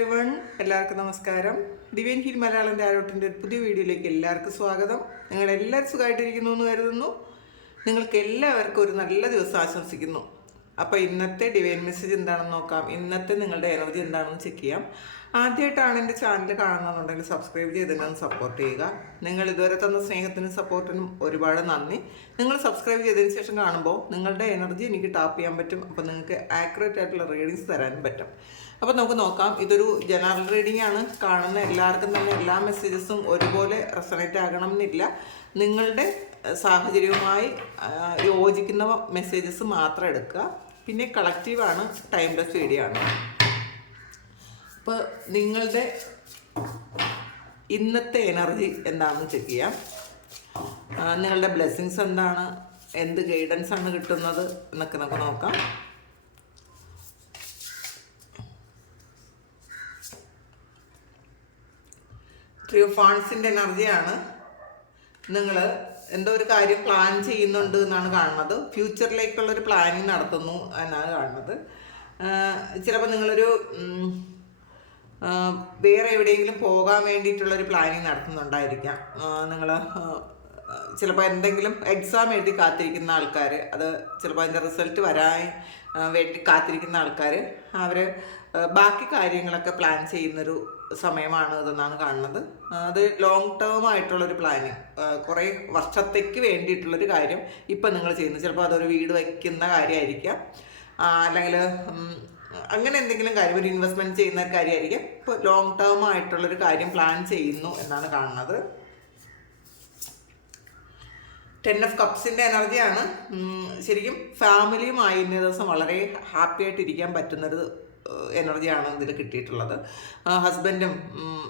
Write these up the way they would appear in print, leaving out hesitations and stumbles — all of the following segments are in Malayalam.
എവൺ എല്ലാവർക്കും നമസ്കാരം. ഡിവൈൻ ഹീൽ മലയാളം ടാരോട്ടിൻ്റെ പുതിയ വീഡിയോയിലേക്ക് എല്ലാവർക്കും സ്വാഗതം. നിങ്ങളെല്ലാവരും സുഖമായിട്ടിരിക്കുന്നു എന്ന് കരുതുന്നു. നിങ്ങൾക്ക് എല്ലാവർക്കും ഒരു നല്ല ദിവസം ആശംസിക്കുന്നു. അപ്പോൾ ഇന്നത്തെ ഡിവൈൻ മെസ്സേജ് എന്താണെന്ന് നോക്കാം. ഇന്നത്തെ നിങ്ങളുടെ എനർജി എന്താണെന്ന് ചെക്ക് ചെയ്യാം. ആദ്യമായിട്ടാണ് എൻ്റെ ചാനൽ കാണുന്നതെന്നുണ്ടെങ്കിൽ സബ്സ്ക്രൈബ് ചെയ്തതിനെ സപ്പോർട്ട് ചെയ്യുക. നിങ്ങൾ ഇതുവരെ തന്ന സ്നേഹത്തിനും സപ്പോർട്ടിനും ഒരുപാട് നന്ദി. നിങ്ങൾ സബ്സ്ക്രൈബ് ചെയ്തതിന് ശേഷം കാണുമ്പോൾ നിങ്ങളുടെ എനർജി എനിക്ക് ടാപ്പ് ചെയ്യാൻ പറ്റും. അപ്പോൾ നിങ്ങൾക്ക് ആക്യുറേറ്റ് ആയിട്ടുള്ള റീഡിങ്സ് തരാനും പറ്റും. അപ്പോൾ നമുക്ക് നോക്കാം. ഇതൊരു ജനറൽ റീഡിംഗ് ആണ്. കാണുന്ന എല്ലാവർക്കും തന്നെ എല്ലാ മെസ്സേജസും ഒരുപോലെ റെസണേറ്റ് ആകണം എന്നില്ല. നിങ്ങളുടെ സാഹചര്യവുമായി യോജിക്കുന്ന മെസ്സേജസ് മാത്രം എടുക്കുക. പിന്നെ കളക്റ്റീവാണ്, ടൈംലെസ് വീഡിയോ ആണ്. അപ്പോൾ നിങ്ങളുടെ ഇന്നത്തെ എനർജി എന്താണെന്ന് ചെക്ക് ചെയ്യാം. നിങ്ങളുടെ ബ്ലെസ്സിങ്സ് എന്താണ്, എന്ത് ഗൈഡൻസ് ആണ് കിട്ടുന്നത് എന്നൊക്കെ നമുക്ക് നോക്കാം. ത്രീ ഓഫ് വാണ്ട്സിൻ്റെ എനർജിയാണ്. നിങ്ങൾ എന്തോ ഒരു കാര്യം പ്ലാൻ ചെയ്യുന്നുണ്ട് എന്നാണ് കാണുന്നത്. ഫ്യൂച്ചറിലേക്കുള്ളൊരു പ്ലാനിങ് നടത്തുന്നു എന്നാണ് കാണുന്നത്. ചിലപ്പോൾ നിങ്ങളൊരു വേറെ എവിടെയെങ്കിലും പോകാൻ വേണ്ടിയിട്ടുള്ളൊരു പ്ലാനിങ് നടത്തുന്നുണ്ടായിരിക്കാം. നിങ്ങൾ ചിലപ്പോൾ എന്തെങ്കിലും എക്സാം എഴുതി കാത്തിരിക്കുന്ന ആൾക്കാർ, അത് ചിലപ്പോൾ അതിൻ്റെ റിസൾട്ട് വരാൻ വേണ്ടി കാത്തിരിക്കുന്ന ആൾക്കാർ, അവർ ബാക്കി കാര്യങ്ങളൊക്കെ പ്ലാൻ ചെയ്യുന്നൊരു സമയമാണ് ഇതെന്നാണ് കാണുന്നത്. അത് ലോങ് ടേം ആയിട്ടുള്ളൊരു പ്ലാനിങ്, കുറേ വർഷത്തേക്ക് വേണ്ടിയിട്ടുള്ളൊരു കാര്യം ഇപ്പം നിങ്ങൾ ചെയ്യുന്നു. ചിലപ്പോൾ അതൊരു വീട് വയ്ക്കുന്ന കാര്യമായിരിക്കാം, അല്ലെങ്കിൽ അങ്ങനെ എന്തെങ്കിലും കാര്യം, ഒരു ഇൻവെസ്റ്റ്മെൻറ്റ് ചെയ്യുന്ന ഒരു കാര്യമായിരിക്കും. ഇപ്പോൾ ലോങ് ടേം ആയിട്ടുള്ളൊരു കാര്യം പ്ലാൻ ചെയ്യുന്നു എന്നാണ് കാണുന്നത്. 10 ഓഫ് കപ്സിൻ്റെ എനർജിയാണ്. ശരിക്കും ഫാമിലിയുമായി ഇന്നേ ദിവസം വളരെ ഹാപ്പി ആയിട്ടിരിക്കാൻ പറ്റുന്നൊരു എനർജിയാണ് ഇതിൽ കിട്ടിയിട്ടുള്ളത്. ഹസ്ബൻഡും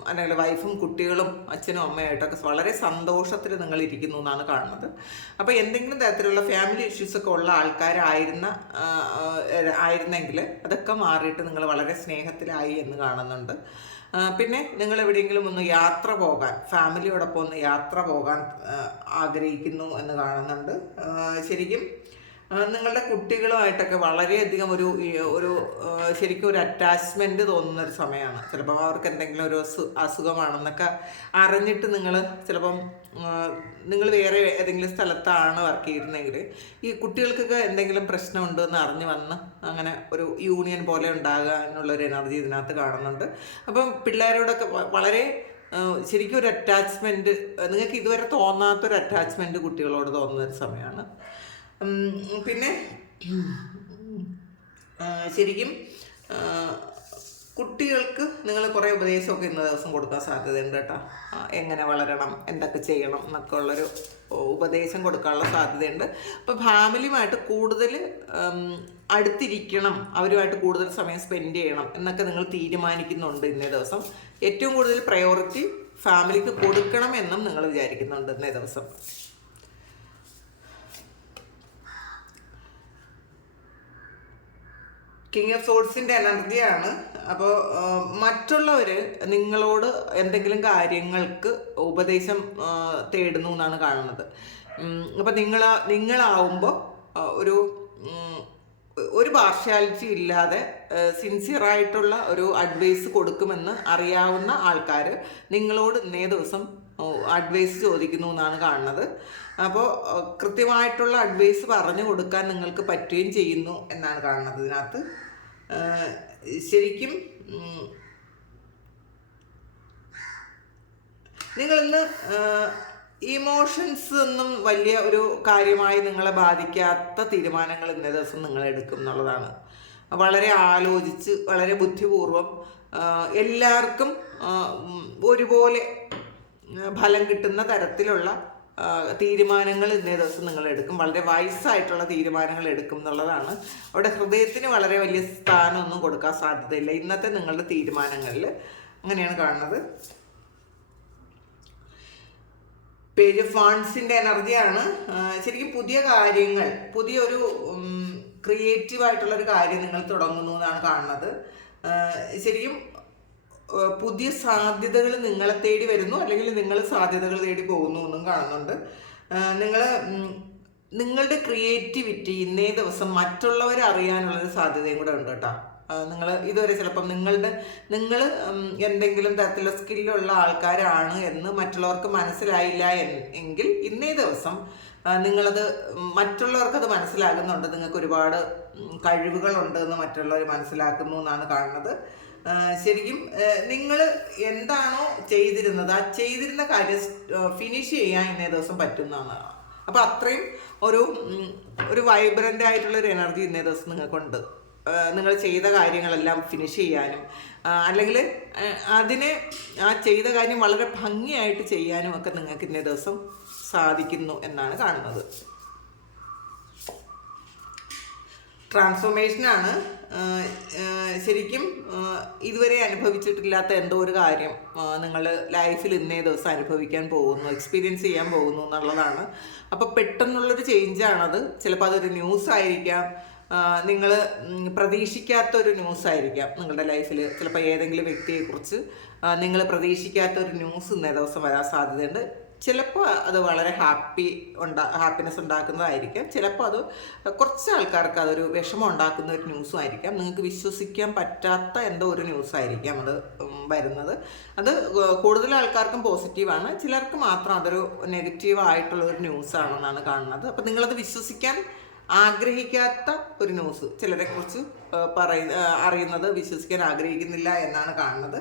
അല്ലെങ്കിൽ വൈഫും കുട്ടികളും അച്ഛനും അമ്മയായിട്ടൊക്കെ വളരെ സന്തോഷത്തിൽ നിങ്ങൾ ഇരിക്കുന്നു എന്നാണ് കാണുന്നത്. അപ്പോൾ എന്തെങ്കിലും തരത്തിലുള്ള ഫാമിലി ഇഷ്യൂസൊക്കെ ഉള്ള ആയിരുന്നെങ്കിൽ അതൊക്കെ മാറിയിട്ട് നിങ്ങൾ വളരെ സ്നേഹത്തിലായി എന്ന് കാണുന്നുണ്ട്. പിന്നെ നിങ്ങൾ എവിടെയെങ്കിലും ഒന്ന് യാത്ര പോകാൻ, ഫാമിലിയോടൊപ്പം ഒന്ന് യാത്ര പോകാൻ ആഗ്രഹിക്കുന്നു എന്ന് കാണുന്നുണ്ട്. ശരിക്കും നിങ്ങളുടെ കുട്ടികളുമായിട്ടൊക്കെ വളരെയധികം ഒരു ശരിക്കും ഒരു അറ്റാച്ച്മെൻറ്റ് തോന്നുന്നൊരു സമയമാണ്. ചിലപ്പം അവർക്ക് എന്തെങ്കിലും ഒരു അസുഖമാണെന്നൊക്കെ അറിഞ്ഞിട്ട് ചിലപ്പം നിങ്ങൾ വേറെ ഏതെങ്കിലും സ്ഥലത്താണ് വർക്ക് ചെയ്യുന്നതെങ്കിൽ ഈ കുട്ടികൾക്കൊക്കെ എന്തെങ്കിലും പ്രശ്നമുണ്ട് എന്ന് അറിഞ്ഞ് വന്ന് അങ്ങനെ ഒരു യൂണിയൻ പോലെ ഉണ്ടാകാനുള്ളൊരു എനർജി ഇതിനകത്ത് കാണുന്നുണ്ട്. അപ്പം പിള്ളേരോടൊക്കെ വളരെ ശരിക്കും ഒരു അറ്റാച്ച്മെൻറ്റ്, നിങ്ങൾക്ക് ഇതുവരെ തോന്നാത്തൊരു അറ്റാച്ച്മെൻറ്റ് കുട്ടികളോട് തോന്നുന്നൊരു സമയമാണ്. പിന്നെ ശരിക്കും കുട്ടികൾക്ക് നിങ്ങൾ കുറേ ഉപദേശമൊക്കെ ഇന്ന ദിവസം കൊടുക്കാൻ സാധ്യതയുണ്ട് കേട്ടോ. എങ്ങനെ വളരണം, എന്തൊക്കെ ചെയ്യണം എന്നൊക്കെ ഉള്ളൊരു ഉപദേശം കൊടുക്കാനുള്ള സാധ്യതയുണ്ട്. അപ്പോൾ ഫാമിലിയുമായിട്ട് കൂടുതൽ അടുത്തിരിക്കണം, അവരുമായിട്ട് കൂടുതൽ സമയം സ്പെൻഡ് ചെയ്യണം എന്നൊക്കെ നിങ്ങൾ തീരുമാനിക്കുന്നുണ്ട് ഇന്നേ ദിവസം. ഏറ്റവും കൂടുതൽ പ്രയോറിറ്റി ഫാമിലിക്ക് കൊടുക്കണം എന്നും നിങ്ങൾ വിചാരിക്കുന്നുണ്ട് ഇന്നേ ദിവസം. കിങ് ഓഫ് സോഡ്സിൻ്റെ എനർജിയാണ്. അപ്പോൾ മറ്റുള്ളവർ നിങ്ങളോട് എന്തെങ്കിലും കാര്യങ്ങൾക്ക് ഉപദേശം തേടുന്നു എന്നാണ് കാണുന്നത്. അപ്പോൾ നിങ്ങളാവുമ്പോൾ ഒരു പാർഷ്യാലിറ്റി ഇല്ലാതെ സിൻസിയറായിട്ടുള്ള ഒരു അഡ്വൈസ് കൊടുക്കുമെന്ന് അറിയാവുന്ന ആൾക്കാർ നിങ്ങളോട് ഇന്നേ ദിവസം അഡ്വൈസ് ചോദിക്കുന്നു എന്നാണ് കാണുന്നത്. അപ്പോൾ കൃത്യമായിട്ടുള്ള അഡ്വൈസ് പറഞ്ഞു കൊടുക്കാൻ നിങ്ങൾക്ക് പറ്റുകയും ചെയ്യുന്നു എന്നാണ് കാണുന്നത് ഇതിനകത്ത്. ശരിക്കും നിങ്ങളിന്ന് ഇമോഷൻസ് ഒന്നും വലിയ ഒരു കാര്യമായി നിങ്ങളെ ബാധിക്കാത്ത തീരുമാനങ്ങൾ ഇന്നേ ദിവസം നിങ്ങൾ എടുക്കും എന്നുള്ളതാണ്. വളരെ ആലോചിച്ച് വളരെ ബുദ്ധിപൂർവം എല്ലാവർക്കും ഒരുപോലെ ഫലം കിട്ടുന്ന തരത്തിലുള്ള തീരുമാനങ്ങൾ ഇന്നേ ദിവസം നിങ്ങൾ എടുക്കും. വളരെ വയസ്സായിട്ടുള്ള തീരുമാനങ്ങൾ എടുക്കും എന്നുള്ളതാണ്. അവിടെ ഹൃദയത്തിന് വളരെ വലിയ സ്ഥാനമൊന്നും കൊടുക്കാൻ സാധ്യതയില്ല ഇന്നത്തെ നിങ്ങളുടെ തീരുമാനങ്ങളിൽ. അങ്ങനെയാണ് കാണുന്നത്. പേജ് ഓഫ് വാണ്ട്സിൻ്റെ എനർജിയാണ്. ശരിക്കും പുതിയ കാര്യങ്ങൾ, പുതിയൊരു ക്രിയേറ്റീവായിട്ടുള്ളൊരു കാര്യം നിങ്ങൾ തുടങ്ങുന്നു എന്നാണ് കാണുന്നത്. ശരിക്കും പുതിയ സാധ്യതകൾ നിങ്ങളെ തേടി വരുന്നു, അല്ലെങ്കിൽ നിങ്ങൾ സാധ്യതകൾ തേടി പോകുന്നു എന്നും കാണുന്നുണ്ട്. നിങ്ങളുടെ ക്രിയേറ്റിവിറ്റി ഇന്നേ ദിവസം മറ്റുള്ളവരെ അറിയാനുള്ളൊരു സാധ്യതയും കൂടെ ഉണ്ട് കേട്ടോ. നിങ്ങൾ ഇതുവരെ ചിലപ്പം നിങ്ങൾ എന്തെങ്കിലും തരത്തിലുള്ള സ്കില്ലുള്ള ആൾക്കാരാണ് എന്ന് മറ്റുള്ളവർക്ക് മനസ്സിലായില്ല എങ്കിൽ ഇന്നേ ദിവസം നിങ്ങളത് മറ്റുള്ളവർക്കത് മനസ്സിലാകുന്നുണ്ട്, നിങ്ങൾക്ക് ഒരുപാട് കഴിവുകളുണ്ട് എന്ന് മറ്റുള്ളവർ മനസ്സിലാക്കുന്നു എന്നാണ് കാണുന്നത്. ശരിക്കും നിങ്ങൾ എന്താണോ ചെയ്തിരുന്നത് ആ ചെയ്തിരുന്ന കാര്യം ഫിനിഷ് ചെയ്യാൻ ഇന്നേ ദിവസം പറ്റുന്നതാണ്. അപ്പോൾ അത്രയും ഒരു വൈബ്രൻ്റ് ആയിട്ടുള്ളൊരു എനർജി ഇന്നേ ദിവസം നിങ്ങൾക്കുണ്ട്. നിങ്ങൾ ചെയ്ത കാര്യങ്ങളെല്ലാം ഫിനിഷ് ചെയ്യാനും അല്ലെങ്കിൽ ആ ചെയ്ത കാര്യം വളരെ ഭംഗിയായിട്ട് ചെയ്യാനും ഒക്കെ നിങ്ങൾക്ക് ഇന്നേ ദിവസം സാധിക്കുന്നു എന്നാണ് കാണുന്നത്. ട്രാൻസ്ഫോർമേഷനാണ്. ശരിക്കും ഇതുവരെ അനുഭവിച്ചിട്ടില്ലാത്ത എന്തോ ഒരു കാര്യം നിങ്ങൾ ലൈഫിൽ ഇന്നേ ദിവസം അനുഭവിക്കാൻ പോകുന്നു, എക്സ്പീരിയൻസ് ചെയ്യാൻ പോകുന്നു എന്നുള്ളതാണ്. അപ്പോൾ പെട്ടെന്നുള്ളൊരു ചേഞ്ചാണത്. ചിലപ്പോൾ അതൊരു ന്യൂസ് ആയിരിക്കാം, നിങ്ങൾ പ്രതീക്ഷിക്കാത്തൊരു ന്യൂസ് ആയിരിക്കാം നിങ്ങളുടെ ലൈഫിൽ. ചിലപ്പോൾ ഏതെങ്കിലും വ്യക്തിയെക്കുറിച്ച് നിങ്ങൾ പ്രതീക്ഷിക്കാത്തൊരു ന്യൂസ് ഇന്നേ ദിവസം വരാൻ സാധ്യതയുണ്ട്. ചിലപ്പോൾ അത് വളരെ ഹാപ്പിനെസ് ഉണ്ടാക്കുന്നതായിരിക്കാം, ചിലപ്പോൾ അത് കുറച്ച് ആൾക്കാർക്ക് അതൊരു വിഷമം ഉണ്ടാക്കുന്ന ഒരു ന്യൂസും ആയിരിക്കാം. നിങ്ങൾക്ക് വിശ്വസിക്കാൻ പറ്റാത്ത എന്തോ ഒരു ന്യൂസായിരിക്കാം അത് വരുന്നത്. അത് കൂടുതൽ ആൾക്കാർക്കും പോസിറ്റീവാണ്, ചിലർക്ക് മാത്രം അതൊരു നെഗറ്റീവായിട്ടുള്ള ഒരു ന്യൂസാണെന്നാണ് കാണുന്നത്. അപ്പോൾ നിങ്ങളത് വിശ്വസിക്കാൻ ആഗ്രഹിക്കാത്ത ഒരു ന്യൂസ് ചിലരെക്കുറിച്ച് അറിയുന്നത് വിശ്വസിക്കാൻ ആഗ്രഹിക്കുന്നില്ല എന്നാണ് കാണുന്നത്.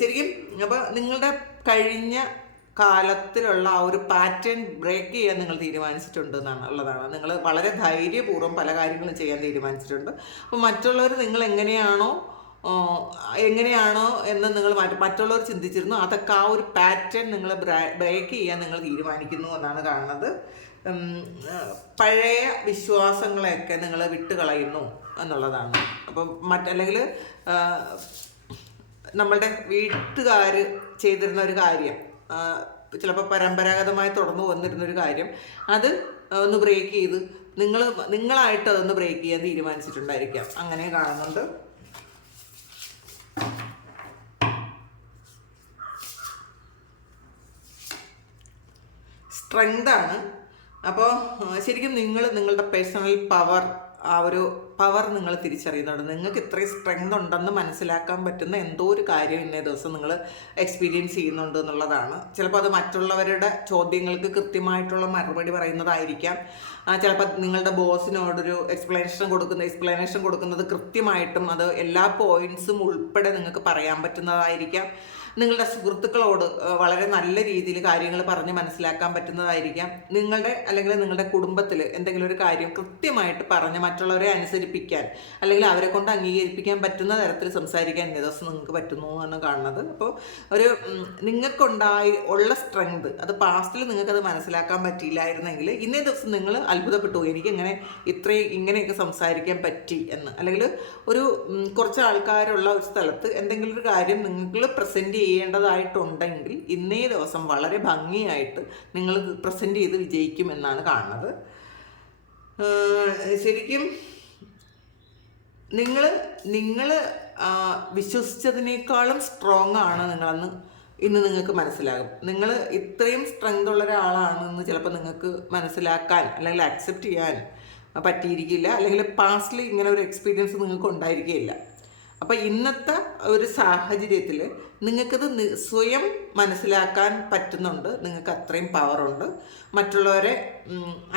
ശരിക്കും അപ്പോൾ നിങ്ങളുടെ കഴിഞ്ഞ കാലത്തിലുള്ള ആ ഒരു പാറ്റേൺ ബ്രേക്ക് ചെയ്യാൻ നിങ്ങൾ തീരുമാനിച്ചിട്ടുണ്ട് ഉള്ളതാണ്. നിങ്ങൾ വളരെ ധൈര്യപൂർവ്വം പല കാര്യങ്ങളും ചെയ്യാൻ തീരുമാനിച്ചിട്ടുണ്ട്. അപ്പോൾ മറ്റുള്ളവർ നിങ്ങൾ എങ്ങനെയാണോ എന്ന് നിങ്ങൾ മറ്റുള്ളവർ ചിന്തിച്ചിരുന്നു, അതൊക്കെ ആ ഒരു പാറ്റേൺ നിങ്ങൾ ബ്രേക്ക് ചെയ്യാൻ നിങ്ങൾ തീരുമാനിക്കുന്നു എന്നാണ് കാണുന്നത്. പഴയ വിശ്വാസങ്ങളെയൊക്കെ നിങ്ങൾ വിട്ടുകളയുന്നു എന്നുള്ളതാണ്. അപ്പം അല്ലെങ്കിൽ നമ്മളുടെ വീട്ടുകാർ ചെയ്തിരുന്ന ഒരു കാര്യം, ചിലപ്പോൾ പരമ്പരാഗതമായി തുടർന്നു വന്നിരുന്നൊരു കാര്യം, അത് ഒന്ന് ബ്രേക്ക് ചെയ്ത് നിങ്ങളായിട്ട് അതൊന്ന് ബ്രേക്ക് ചെയ്യാൻ തീരുമാനിച്ചിട്ടുണ്ടായിരിക്കാം. അങ്ങനെ കാണുന്നുണ്ട്. സ്ട്രെങ്താണ്. അപ്പോൾ ശരിക്കും നിങ്ങളുടെ പേഴ്സണൽ പവർ, ആ ഒരു പവർ നിങ്ങൾ തിരിച്ചറിയുന്നുണ്ട്. നിങ്ങൾക്ക് ഇത്രയും സ്ട്രെങ്ത് ഉണ്ടെന്ന് മനസ്സിലാക്കാൻ പറ്റുന്ന എന്തോ ഒരു കാര്യം ഇന്നേ ദിവസം നിങ്ങൾ എക്സ്പീരിയൻസ് ചെയ്യുന്നുണ്ട് എന്നുള്ളതാണ്. ചിലപ്പോൾ അത് മറ്റുള്ളവരുടെ ചോദ്യങ്ങൾക്ക് കൃത്യമായിട്ടുള്ള മറുപടി പറയുന്നതായിരിക്കാം. ചിലപ്പോൾ നിങ്ങളുടെ ബോസിനോടൊരു എക്സ്പ്ലനേഷൻ കൊടുക്കുന്നത് കൃത്യമായിട്ടും അത് എല്ലാ പോയിന്റ്സും ഉൾപ്പെടെ നിങ്ങൾക്ക് പറയാൻ പറ്റുന്നതായിരിക്കാം. നിങ്ങളുടെ സുഹൃത്തുക്കളോട് വളരെ നല്ല രീതിയിൽ കാര്യങ്ങൾ പറഞ്ഞ് മനസ്സിലാക്കാൻ പറ്റുന്നതായിരിക്കാം. അല്ലെങ്കിൽ നിങ്ങളുടെ കുടുംബത്തിൽ എന്തെങ്കിലും ഒരു കാര്യം കൃത്യമായിട്ട് പറഞ്ഞ് മറ്റുള്ളവരെ അനുസരിപ്പിക്കാൻ അല്ലെങ്കിൽ അവരെ കൊണ്ട് അംഗീകരിപ്പിക്കാൻ പറ്റുന്ന തരത്തിൽ സംസാരിക്കാൻ ഇന്നേ ദിവസം നിങ്ങൾക്ക് പറ്റുന്നു എന്നാണ് കാണുന്നത്. അപ്പോൾ ഉള്ള സ്ട്രെങ്ത്, അത് പാസ്റ്റിൽ നിങ്ങൾക്കത് മനസ്സിലാക്കാൻ പറ്റിയില്ലായിരുന്നെങ്കിൽ ഇന്നേ ദിവസം നിങ്ങൾ അത്ഭുതപ്പെട്ടു, എനിക്ക് ഇങ്ങനെയൊക്കെ സംസാരിക്കാൻ പറ്റി എന്ന്. അല്ലെങ്കിൽ കുറച്ച് ആൾക്കാരുള്ള ഒരു സ്ഥലത്ത് എന്തെങ്കിലും ഒരു കാര്യം നിങ്ങൾ പ്രസൻറ്റ് ചെയ്യേണ്ടതായിട്ടുണ്ടെങ്കിൽ ഇന്നേ ദിവസം വളരെ ഭംഗിയായിട്ട് നിങ്ങൾ പ്രസൻറ്റ് ചെയ്ത് വിജയിക്കും എന്നാണ് കാണുന്നത്. ശരിക്കും നിങ്ങൾ വിശ്വസിച്ചതിനേക്കാളും സ്ട്രോങ് ആണ് നിങ്ങളെന്ന് ഇന്ന് നിങ്ങൾക്ക് മനസ്സിലാകും. നിങ്ങൾ ഇത്രയും സ്ട്രെങ്ത് ഉള്ള ഒരാളാണെന്ന് ചിലപ്പോൾ നിങ്ങൾക്ക് മനസ്സിലാക്കാൻ അല്ലെങ്കിൽ അക്സെപ്റ്റ് ചെയ്യാൻ പറ്റിയിരിക്കില്ല, അല്ലെങ്കിൽ പാസ്റ്റിൽ ഇങ്ങനെ ഒരു എക്സ്പീരിയൻസ് നിങ്ങൾക്ക് ഉണ്ടായിരിക്കുകയില്ല. അപ്പോൾ ഇന്നത്തെ ഒരു സാഹചര്യത്തിൽ നിങ്ങൾക്കത് സ്വയം മനസ്സിലാക്കാൻ പറ്റുന്നുണ്ട്. നിങ്ങൾക്ക് അത്രയും പവറുണ്ട്, മറ്റുള്ളവരെ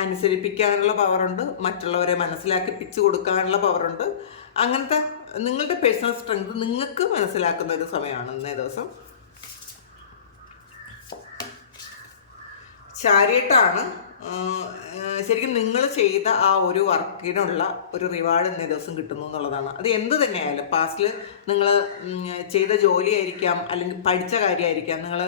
അനുസരിപ്പിക്കാനുള്ള പവറുണ്ട്, മറ്റുള്ളവരെ മനസ്സിലാക്കിപ്പിച്ച് കൊടുക്കാനുള്ള പവറുണ്ട്. അങ്ങനത്തെ നിങ്ങളുടെ പേഴ്സണൽ സ്ട്രെങ്ത് നിങ്ങൾക്ക് മനസ്സിലാക്കുന്ന ഒരു സമയമാണ് ഇന്നേ ദിവസം. ചാരിയറ്റാണ്. ശരിക്കും നിങ്ങൾ ചെയ്ത ആ ഒരു വർക്കിനുള്ള ഒരു റിവാർഡ് ഇന്നേ ദിവസം കിട്ടുന്നു എന്നുള്ളതാണ്. അത് എന്ത് തന്നെയായാലും, പാസ്റ്റിൽ നിങ്ങൾ ചെയ്ത ജോലിയായിരിക്കാം, അല്ലെങ്കിൽ പഠിച്ച കാര്യമായിരിക്കാം, നിങ്ങൾ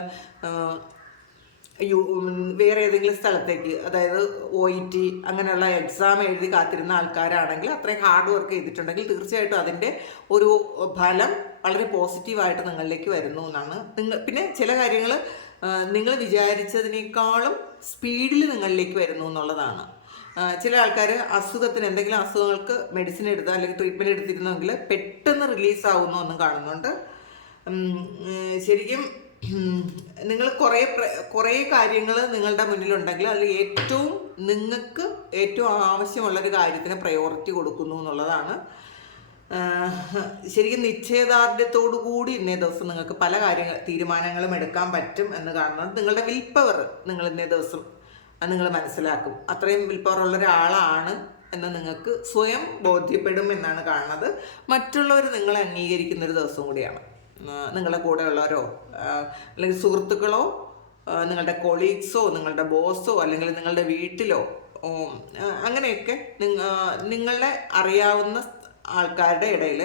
വേറെ ഏതെങ്കിലും സ്ഥലത്തേക്ക്, അതായത് OET അങ്ങനെയുള്ള എക്സാം എഴുതി കാത്തിരുന്ന ആൾക്കാരാണെങ്കിൽ, അത്രയും ഹാർഡ് വർക്ക് ചെയ്തിട്ടുണ്ടെങ്കിൽ തീർച്ചയായിട്ടും അതിൻ്റെ ഒരു ഫലം വളരെ പോസിറ്റീവായിട്ട് നിങ്ങളിലേക്ക് വരുന്നു എന്നാണ്. പിന്നെ ചില കാര്യങ്ങൾ നിങ്ങൾ വിചാരിച്ചതിനേക്കാളും സ്പീഡിൽ നിങ്ങളിലേക്ക് വരുന്നു എന്നുള്ളതാണ്. ചില ആൾക്കാർ എന്തെങ്കിലും അസുഖങ്ങൾക്ക് മെഡിസിൻ എടുത്താൽ അല്ലെങ്കിൽ ട്രീറ്റ്മെൻറ്റ് എടുത്തിരുന്നെങ്കിൽ പെട്ടെന്ന് റിലീസാവുന്നു എന്നും കാണുന്നുണ്ട്. ശരിക്കും നിങ്ങൾ കുറേ കാര്യങ്ങൾ നിങ്ങളുടെ മുന്നിലുണ്ടെങ്കിൽ അതിൽ നിങ്ങൾക്ക് ഏറ്റവും ആവശ്യമുള്ളൊരു കാര്യത്തിന് പ്രയോറിറ്റി കൊടുക്കുന്നു എന്നുള്ളതാണ്. ശരിക്കും നിശ്ചയദാർഢ്യത്തോടു കൂടി ഇന്നേ ദിവസം നിങ്ങൾക്ക് പല തീരുമാനങ്ങളും എടുക്കാൻ പറ്റും എന്ന് കാണുന്നത്. നിങ്ങളുടെ വിൽ പവർ നിങ്ങൾ ഇന്നേ ദിവസം നിങ്ങൾ മനസ്സിലാക്കും. അത്രയും വിൽ പവർ ഉള്ള ഒരാളാണ് എന്ന് നിങ്ങൾക്ക് സ്വയം ബോധ്യപ്പെടും എന്നാണ് കാണുന്നത്. മറ്റുള്ളവർ നിങ്ങളെ അംഗീകരിക്കുന്ന ഒരു ദിവസം കൂടിയാണ്. നിങ്ങളുടെ കൂടെയുള്ളവരോ അല്ലെങ്കിൽ സുഹൃത്തുക്കളോ നിങ്ങളുടെ കൊളീഗ്സോ നിങ്ങളുടെ ബോസോ അല്ലെങ്കിൽ നിങ്ങളുടെ വീട്ടിലോ അങ്ങനെയൊക്കെ നിങ്ങളെ അറിയാവുന്ന ആൾക്കാരുടെ ഇടയിൽ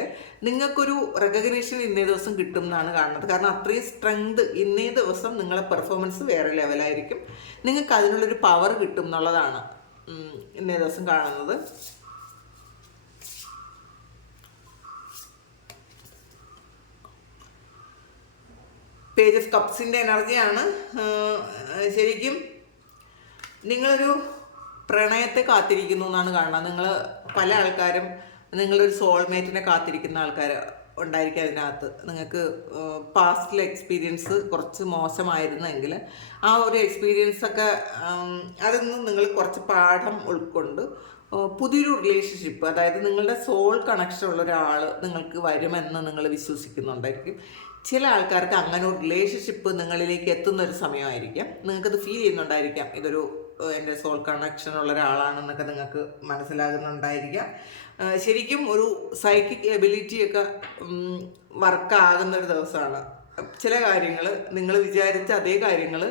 നിങ്ങൾക്കൊരു റെക്കഗ്നേഷൻ ഇന്നേ ദിവസം കിട്ടും എന്നാണ് കാണുന്നത്. കാരണം അത്രയും സ്ട്രെങ്ത് ഇന്നേ ദിവസം നിങ്ങളെ പെർഫോമൻസ് വേറെ ലെവലായിരിക്കും. നിങ്ങൾക്ക് അതിനുള്ളൊരു പവർ കിട്ടും എന്നുള്ളതാണ് ഇന്നേ ദിവസം കാണുന്നത്. പേജ് ഓഫ് കപ്സിൻ്റെ എനർജിയാണ്. ശരിക്കും നിങ്ങളൊരു പ്രണയത്തെ കാത്തിരിക്കുന്നു എന്നാണ് കാണുന്നത്. നിങ്ങൾ പല ആൾക്കാരും നിങ്ങളൊരു സോൾമേറ്റിനെ കാത്തിരിക്കുന്ന ആൾക്കാർ ഉണ്ടായിരിക്കും. അതിനകത്ത് നിങ്ങൾക്ക് പാസ്റ്റിലെ എക്സ്പീരിയൻസ് കുറച്ച് മോശമായിരുന്നെങ്കിൽ ആ ഒരു എക്സ്പീരിയൻസൊക്കെ അതിൽ നിന്ന് നിങ്ങൾ കുറച്ച് പാഠം ഉൾക്കൊണ്ട് പുതിയൊരു റിലേഷൻഷിപ്പ്, അതായത് നിങ്ങളുടെ സോൾ കണക്ഷൻ ഉള്ള ഒരാൾ നിങ്ങൾക്ക് വരുമെന്ന് നിങ്ങൾ വിശ്വസിക്കുന്നുണ്ടായിരിക്കും. ചില ആൾക്കാർക്ക് അങ്ങനെ ഒരു റിലേഷൻഷിപ്പ് നിങ്ങളിലേക്ക് എത്തുന്ന ഒരു സമയമായിരിക്കാം. നിങ്ങൾക്കത് ഫീൽ ചെയ്യുന്നുണ്ടായിരിക്കാം, ഇതൊരു എൻ്റെ സോൾ കണക്ഷൻ ഉള്ള ഒരാളാണെന്നൊക്കെ നിങ്ങൾക്ക് മനസ്സിലാകുന്നുണ്ടായിരിക്കാം. ശരിക്കും ഒരു സൈക്കിക് എബിലിറ്റിയൊക്കെ വർക്കാകുന്ന ഒരു ദിവസമാണ്. ചില കാര്യങ്ങൾ നിങ്ങൾ വിചാരിച്ച അതേ കാര്യങ്ങൾ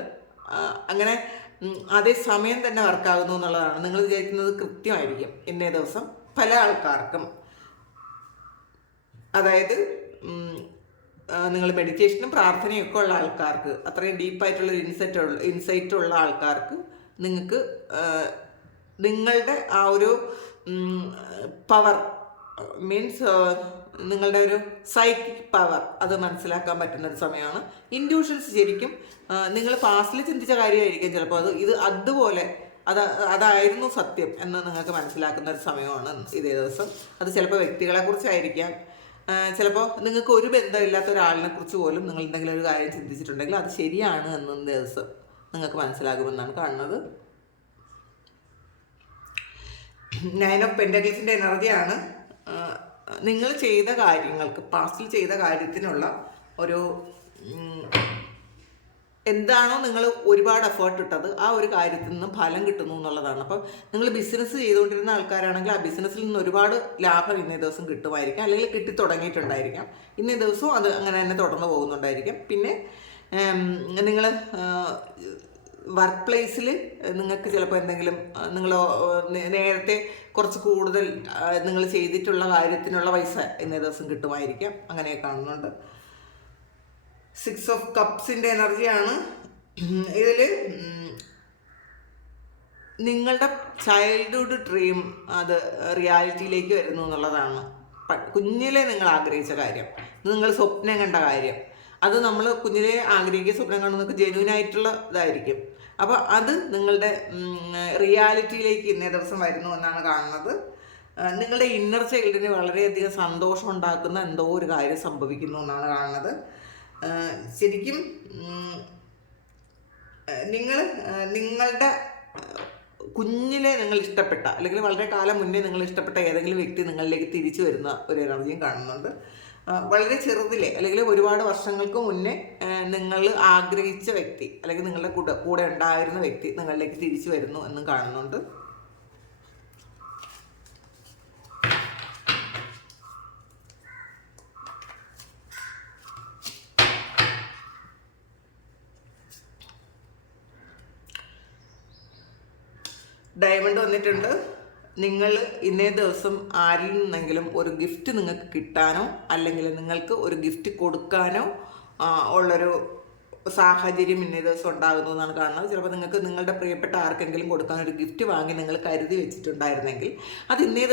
അങ്ങനെ അതേ സമയം തന്നെ വർക്കാകുന്നു എന്നുള്ളതാണ്. നിങ്ങൾ വിചാരിക്കുന്നത് കൃത്യമായിരിക്കും ഇന്നേ ദിവസം പല ആൾക്കാർക്കും. അതായത് നിങ്ങൾ മെഡിറ്റേഷനും പ്രാർത്ഥനയും ഒക്കെ ഉള്ള ആൾക്കാർക്ക്, അത്രയും ഡീപ്പായിട്ടുള്ളൊരു ഇൻസൈറ്റ് ഉള്ള ആൾക്കാർക്ക് നിങ്ങൾക്ക് നിങ്ങളുടെ ആ ഒരു പവർ മീൻസ് നിങ്ങളുടെ ഒരു സൈക്കിക് പവർ അത് മനസ്സിലാക്കാൻ പറ്റുന്നൊരു സമയമാണ്. ഇൻഡ്യൂഷൻസ് ശരിക്കും നിങ്ങൾ പാസ്റ്റിൽ ചിന്തിച്ച കാര്യമായിരിക്കും ചിലപ്പോൾ അതുപോലെ അതായിരുന്നു സത്യം എന്ന് നിങ്ങൾക്ക് മനസ്സിലാക്കുന്ന ഒരു സമയമാണ് ഇതേ ദിവസം. അത് ചിലപ്പോൾ വ്യക്തികളെ കുറിച്ചായിരിക്കാം, ചിലപ്പോൾ നിങ്ങൾക്ക് ഒരു ബന്ധമില്ലാത്ത ഒരാളിനെ കുറിച്ച് പോലും നിങ്ങൾ എന്തെങ്കിലും ഒരു കാര്യം ചിന്തിച്ചിട്ടുണ്ടെങ്കിൽ അത് ശരിയാണ് എന്ന ദിവസം നിങ്ങൾക്ക് മനസ്സിലാകുമെന്നാണ് കാണുന്നത്. 9 ഓഫ് പെൻറ്റക്കിൾസിൻ്റെ എനർജിയാണ്. നിങ്ങൾ ചെയ്ത കാര്യങ്ങൾക്ക്, പാസ്റ്റിൽ ചെയ്ത കാര്യത്തിനുള്ള ഒരു എന്താണോ നിങ്ങൾ ഒരുപാട് എഫേർട്ട് ഇട്ടത് ആ ഒരു കാര്യത്തിൽ നിന്ന് ഫലം കിട്ടുന്നു എന്നുള്ളതാണ്. അപ്പം നിങ്ങൾ ബിസിനസ് ചെയ്തുകൊണ്ടിരുന്ന ആൾക്കാരാണെങ്കിൽ ആ ബിസിനസ്സിൽ നിന്ന് ഒരുപാട് ലാഭം ഇന്നേ ദിവസം കിട്ടുമായിരിക്കാം, അല്ലെങ്കിൽ കിട്ടി തുടങ്ങിയിട്ടുണ്ടായിരിക്കാം. ഇന്നേ ദിവസവും അത് അങ്ങനെ തന്നെ തുടർന്ന് പോകുന്നുണ്ടായിരിക്കും. പിന്നെ നിങ്ങൾ വർക്ക് പ്ലേസിൽ നിങ്ങൾക്ക് ചിലപ്പോൾ എന്തെങ്കിലും നിങ്ങൾ നേരത്തെ കുറച്ച് കൂടുതൽ നിങ്ങൾ ചെയ്തിട്ടുള്ള കാര്യത്തിനുള്ള പൈസ ഇന്നേ ദിവസം കിട്ടുമായിരിക്കാം, അങ്ങനെ കാണുന്നുണ്ട്. 6 ഓഫ് കപ്സിൻ്റെ എനർജിയാണ്. ഇതിൽ നിങ്ങളുടെ ചൈൽഡ്ഹുഡ് ഡ്രീം അത് റിയാലിറ്റിയിലേക്ക് വരുന്നു എന്നുള്ളതാണ്. കുഞ്ഞിലെ നിങ്ങൾ ആഗ്രഹിച്ച കാര്യം, നിങ്ങൾ സ്വപ്നം കണ്ട കാര്യം, അത് നമ്മൾ കുഞ്ഞിലെ ആഗ്രഹിക്കുക സ്വപ്നം കാണുന്നതൊക്കെ ജെന്യൂനായിട്ടുള്ള ഇതായിരിക്കും. അപ്പോൾ അത് നിങ്ങളുടെ റിയാലിറ്റിയിലേക്ക് ഇന്നേ ദിവസം വരുന്നു എന്നാണ് കാണുന്നത്. നിങ്ങളുടെ ഇന്നർ ചൈൽഡിന് വളരെയധികം സന്തോഷം ഉണ്ടാക്കുന്ന എന്തോ ഒരു കാര്യം സംഭവിക്കുന്നു എന്നാണ് കാണുന്നത്. ശരിക്കും നിങ്ങളുടെ കുഞ്ഞിലെ നിങ്ങൾ ഇഷ്ടപ്പെട്ട അല്ലെങ്കിൽ വളരെ കാലം മുന്നേ നിങ്ങൾ ഇഷ്ടപ്പെട്ട ഏതെങ്കിലും വ്യക്തി നിങ്ങളിലേക്ക് തിരിച്ചു വരുന്ന ഒരു എനർജിയും കാണുന്നുണ്ട്. വളരെ ചെറുതിലെ അല്ലെങ്കിൽ ഒരുപാട് വർഷങ്ങൾക്ക് മുന്നേ നിങ്ങൾ ആഗ്രഹിച്ച വ്യക്തി അല്ലെങ്കിൽ നിങ്ങളുടെ കൂടെ ഉണ്ടായിരുന്ന വ്യക്തി നിങ്ങളിലേക്ക് തിരിച്ചു വരുന്നു എന്നും കാണുന്നുണ്ട്. ഡയമണ്ട് വന്നിട്ടുണ്ട്. നിങ്ങൾ ഇന്നേ ദിവസം ആരിൽ നിന്നെങ്കിലും ഒരു ഗിഫ്റ്റ് നിങ്ങൾക്ക് കിട്ടാനോ അല്ലെങ്കിൽ നിങ്ങൾക്ക് ഒരു ഗിഫ്റ്റ് കൊടുക്കാനോ ഉള്ളൊരു സാഹചര്യം ഇന്നേ ദിവസം ഉണ്ടാകുന്നു എന്നാണ് കാണുന്നത്. ചിലപ്പോൾ നിങ്ങൾക്ക് നിങ്ങളുടെ പ്രിയപ്പെട്ട ആർക്കെങ്കിലും കൊടുക്കാൻ ഒരു ഗിഫ്റ്റ് വാങ്ങി നിങ്ങൾ കരുതി വെച്ചിട്ടുണ്ടായിരുന്നെങ്കിൽ അത് ഇന്നേ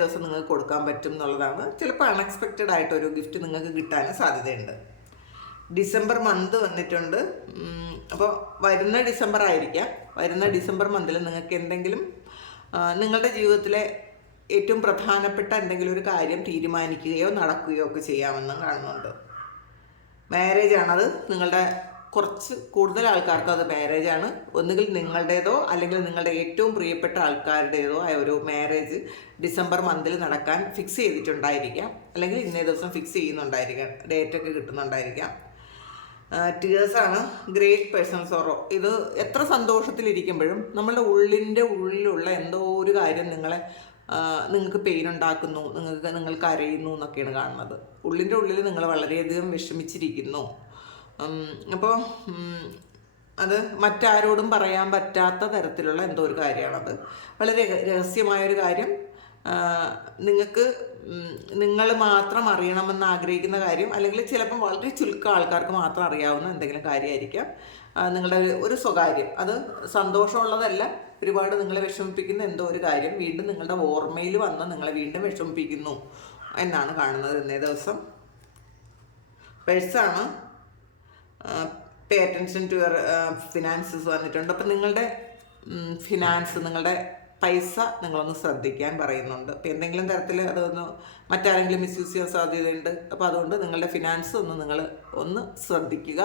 ദിവസം നിങ്ങൾക്ക് കൊടുക്കാൻ പറ്റും എന്നുള്ളതാണ്. ചിലപ്പോൾ അൺഎക്സ്പെക്റ്റഡ് ആയിട്ടൊരു ഗിഫ്റ്റ് നിങ്ങൾക്ക് കിട്ടാനും സാധ്യതയുണ്ട്. ഡിസംബർ മന്ത് വന്നിട്ടുണ്ട്. അപ്പോൾ വരുന്ന ഡിസംബർ ആയിരിക്കാം. വരുന്ന ഡിസംബർ മന്തിൽ നിങ്ങൾക്ക് എന്തെങ്കിലും നിങ്ങളുടെ ജീവിതത്തിലെ ഏറ്റവും പ്രധാനപ്പെട്ട എന്തെങ്കിലും ഒരു കാര്യം തീരുമാനിക്കുകയോ നടക്കുകയോ ഒക്കെ ചെയ്യാമെന്നും കാണുന്നുണ്ട്. മാരേജ് ആണത്. നിങ്ങളുടെ കുറച്ച് കൂടുതൽ ആൾക്കാർക്ക് അത് മാരേജാണ്. ഒന്നുകിൽ നിങ്ങളുടേതോ അല്ലെങ്കിൽ നിങ്ങളുടെ ഏറ്റവും പ്രിയപ്പെട്ട ആൾക്കാരുടേതോ ആയ ഒരു മാരേജ് ഡിസംബർ മന്തിൽ നടക്കാൻ ഫിക്സ് ചെയ്തിട്ടുണ്ടായിരിക്കാം, അല്ലെങ്കിൽ ഇന്നേ ദിവസം ഫിക്സ് ചെയ്യുന്നുണ്ടായിരിക്കാം, ഡേറ്റൊക്കെ കിട്ടുന്നുണ്ടായിരിക്കാം. ടീയേഴ്സാണ്, ഗ്രേറ്റ് പേഴ്സണൽ സോറോ. ഇത് എത്ര സന്തോഷത്തിലിരിക്കുമ്പോഴും നമ്മളുടെ ഉള്ളിലുള്ള എന്തോ ഒരു കാര്യം നിങ്ങൾക്ക് പെയിൻ ഉണ്ടാക്കുന്നു, നിങ്ങൾ കരയുന്നു എന്നൊക്കെയാണ് കാണുന്നത്. ഉള്ളിൻ്റെ ഉള്ളിൽ നിങ്ങൾ വളരെയധികം വിഷമിച്ചിരിക്കുന്നു. അപ്പോൾ അത് മറ്റാരോടും പറയാൻ പറ്റാത്ത തരത്തിലുള്ള എന്തോ ഒരു കാര്യമാണത്. വളരെ രഹസ്യമായൊരു കാര്യം, നിങ്ങൾ മാത്രം അറിയണമെന്ന് ആഗ്രഹിക്കുന്ന കാര്യം, അല്ലെങ്കിൽ ചിലപ്പം വളരെ ചുരുക്കം ആൾക്കാർക്ക് മാത്രം അറിയാവുന്ന എന്തെങ്കിലും കാര്യമായിരിക്കാം. നിങ്ങളുടെ ഒരു സ്വകാര്യം, അത് സന്തോഷമുള്ളതല്ല, ഒരുപാട് നിങ്ങളെ വിഷമിപ്പിക്കുന്ന എന്തോ ഒരു കാര്യം വീണ്ടും നിങ്ങളുടെ ഓർമ്മയിൽ വന്ന് നിങ്ങളെ വീണ്ടും വിഷമിപ്പിക്കുന്നു എന്നാണ് കാണുന്നത് ഇന്നേ ദിവസം. പേഴ്സാണ്, pay attention to your finances വന്നിട്ടുണ്ട്. അപ്പം നിങ്ങളുടെ ഫിനാൻസ്, നിങ്ങളുടെ പൈസ നിങ്ങളൊന്ന് ശ്രദ്ധിക്കാൻ പറയുന്നുണ്ട്. അപ്പോൾ എന്തെങ്കിലും തരത്തിൽ അതൊന്ന് മറ്റാരെങ്കിലും മിസ്യൂസ് ചെയ്യാൻ സാധ്യതയുണ്ട്. അപ്പോൾ അതുകൊണ്ട് നിങ്ങളുടെ ഫിനാൻസ് നിങ്ങൾ ഒന്ന് ശ്രദ്ധിക്കുക.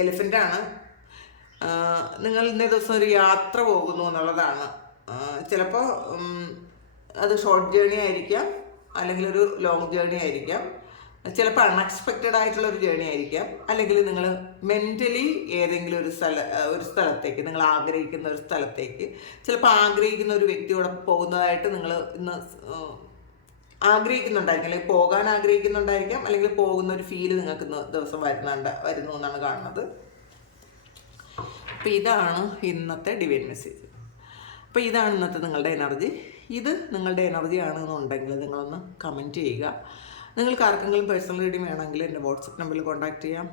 എലിഫൻ്റാണ്, നിങ്ങൾ ഇന്നേ ദിവസം ഒരു യാത്ര പോകുന്നു എന്നുള്ളതാണ്. ചിലപ്പോൾ അത് ഷോർട്ട് ജേണി ആയിരിക്കാം, അല്ലെങ്കിൽ ഒരു ലോങ് ജേണി ആയിരിക്കാം, ചിലപ്പോൾ അൺഎക്സ്പെക്റ്റഡ് ആയിട്ടുള്ള ഒരു ജേണി ആയിരിക്കാം, അല്ലെങ്കിൽ നിങ്ങൾ മെൻ്റലി ഏതെങ്കിലും ഒരു സ്ഥലത്തേക്ക്, നിങ്ങൾ ആഗ്രഹിക്കുന്ന ഒരു സ്ഥലത്തേക്ക്, ചിലപ്പോൾ ആഗ്രഹിക്കുന്ന ഒരു വ്യക്തിയോടെ പോകുന്നതായിട്ട് നിങ്ങൾ ഇന്ന് ആഗ്രഹിക്കുന്നുണ്ടായിരിക്കും, അല്ലെങ്കിൽ പോകാൻ ആഗ്രഹിക്കുന്നുണ്ടായിരിക്കാം, അല്ലെങ്കിൽ പോകുന്ന ഒരു ഫീല് നിങ്ങൾക്ക് ഇന്ന് ദിവസം വരുന്നു എന്നാണ് കാണുന്നത്. അപ്പോൾ ഇതാണ് ഇന്നത്തെ ഡിവൈൻ മെസ്സേജ്. അപ്പോൾ ഇതാണ് ഇന്നത്തെ നിങ്ങളുടെ എനർജി. ഇത് നിങ്ങളുടെ എനർജി ആണെന്നുണ്ടെങ്കിൽ നിങ്ങളൊന്ന് കമൻറ്റ് ചെയ്യുക. നിങ്ങൾക്ക് ആർക്കെങ്കിലും പേഴ്സണൽ റീഡിംഗ് വേണമെങ്കിൽ എൻ്റെ വാട്സപ്പ് നമ്പറിൽ കോൺടാക്റ്റ് ചെയ്യാം.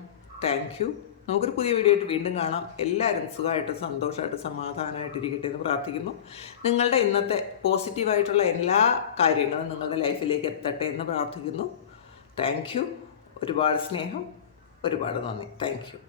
Thank you. നമുക്കൊരു പുതിയ വീഡിയോ ആയിട്ട് വീണ്ടും കാണാം. എല്ലാവരും സുഖമായിട്ട് സന്തോഷമായിട്ട് സമാധാനമായിട്ട് ഇരിക്കട്ടെ എന്ന് പ്രാർത്ഥിക്കുന്നു. നിങ്ങളുടെ ഇന്നത്തെ പോസിറ്റീവായിട്ടുള്ള എല്ലാ കാര്യങ്ങളും നിങ്ങളുടെ ലൈഫിലേക്ക് എത്തട്ടെ എന്ന് പ്രാർത്ഥിക്കുന്നു. Thank you. ഒരുപാട് സ്നേഹം, ഒരുപാട് നന്ദി. Thank you.